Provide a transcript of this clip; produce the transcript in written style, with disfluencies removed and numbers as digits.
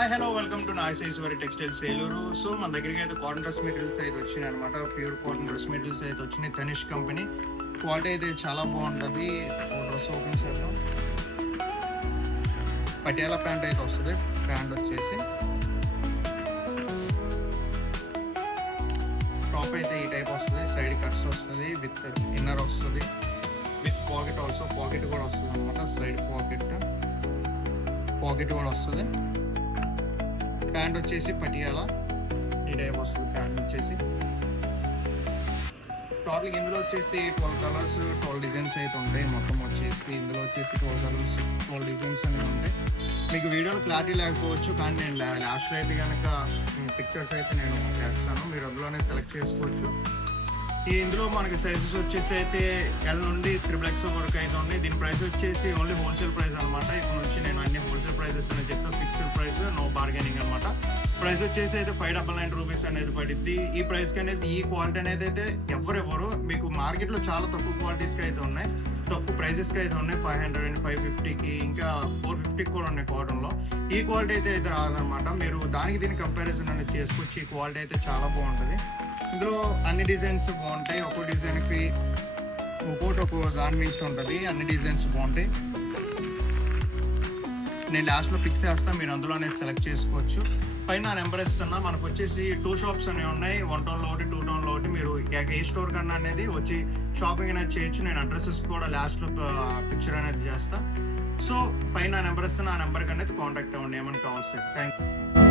Hi hello welcome to నాయిస్ Eswari textiles Eluru. So మన దగ్గరికి అయితే కాటన్ డ్రెస్ మెటీరియల్స్ అయితే వచ్చినాయి అనమాట. ప్యూర్ కాటన్ డ్రెస్ మెటీరియల్స్ అయితే వచ్చినాయి. తనిష్ కంపెనీ క్వాలిటీ అయితే చాలా బాగుంటుంది. డ్రెస్ ఓపెన్ చేద్దాం. పటియాలా ప్యాంట్ అయితే వస్తుంది. ప్యాంట్ వచ్చేసి టాప్ అయితే ఈ టైప్ వస్తుంది. సైడ్ కట్స్ వస్తుంది, విత్ ఇన్నర్ వస్తుంది, విత్ పాకెట్ ఆల్సో. పాకెట్ కూడా వస్తుంది అనమాట. సైడ్ పాకెట్ కూడా వస్తుంది. ప్యాంట్ వచ్చేసి పటియాలా ఈ టైప్ వస్తుంది. ప్యాంట్ వచ్చేసి టోటల్ ఇందులో వచ్చేసి 12 కలర్స్ 12 డిజైన్స్ అయితే ఉంటాయి. మొత్తం వచ్చేసి ఇందులో వచ్చేసి 12 కలర్స్ 12 డిజైన్స్ అనేవి ఉంటాయి. మీకు వీడియోలో క్లారిటీ లేకపోవచ్చు, కానీ నేను లాస్ట్లో అయితే కనుక పిక్చర్స్ అయితే నేను చేస్తాను, మీరు అందులోనే సెలెక్ట్ చేసుకోవచ్చు. ఇందులో మనకి సైజెస్ వచ్చేసి అయితే ఎల్ నుండి 3XL వరకు అయితే ఉన్నాయి. దీని ప్రైస్ వచ్చేసి ఓన్లీ హోల్సేల్ ప్రైస్ అనమాట. ఇప్పుడు నుంచి నేను అన్ని హోల్సేల్ ప్రైసెస్ అని చెప్తాను. ఫిక్స్డ్ ప్రైస్, నో బార్గెనింగ్ అనమాట. ప్రైస్ వచ్చేసి అయితే 599 రూపీస్ అనేది పడుద్ది. ఈ ప్రైస్కి అనేది ఈ క్వాలిటీ అనేది అయితే ఎవరెవరు మీకు మార్కెట్లో చాలా తక్కువ క్వాలిటీస్కి అయితే ఉన్నాయి, తక్కువ ప్రైజెస్కి అయితే ఉన్నాయి. 500 అండ్ 550కి ఇంకా 450కి కూడా ఉన్నాయి కాటన్లో. ఈ క్వాలిటీ అయితే రాదనమాట. మీరు దానికి దీనికి కంపారిజన్ అనేది చేసుకోవచ్చు. ఈ క్వాలిటీ అయితే చాలా బాగుంటుంది. ఇందులో అన్ని డిజైన్స్ బాగుంటాయి. ఒక్కో డిజైన్కి ఒక్కో దాని మిక్స్ ఉంటుంది. అన్ని డిజైన్స్ బాగుంటాయి. నేను లాస్ట్లో ఫిక్స్ చేస్తాను, మీరు అందులోనే సెలెక్ట్ చేసుకోవచ్చు. పైన నెంబర్ ఇస్తున్నా. మనకు వచ్చేసి 2 షాప్స్ అనేవి ఉన్నాయి. 1 టౌన్లో ఒకటి, 2 టౌన్లో ఒకటి. మీరు ఏ స్టోర్ కన్నా అనేది వచ్చి షాపింగ్ అనేది చేయొచ్చు. నేను అడ్రసెస్ కూడా లాస్ట్లో పిక్చర్ అనేది చేస్తాను. సో పైన నెంబర్ ఇస్తున్నా, ఆ నెంబర్కి అనేది కాంటాక్ట్ అవ్వండి ఏమైనా కావాలి. Thank you.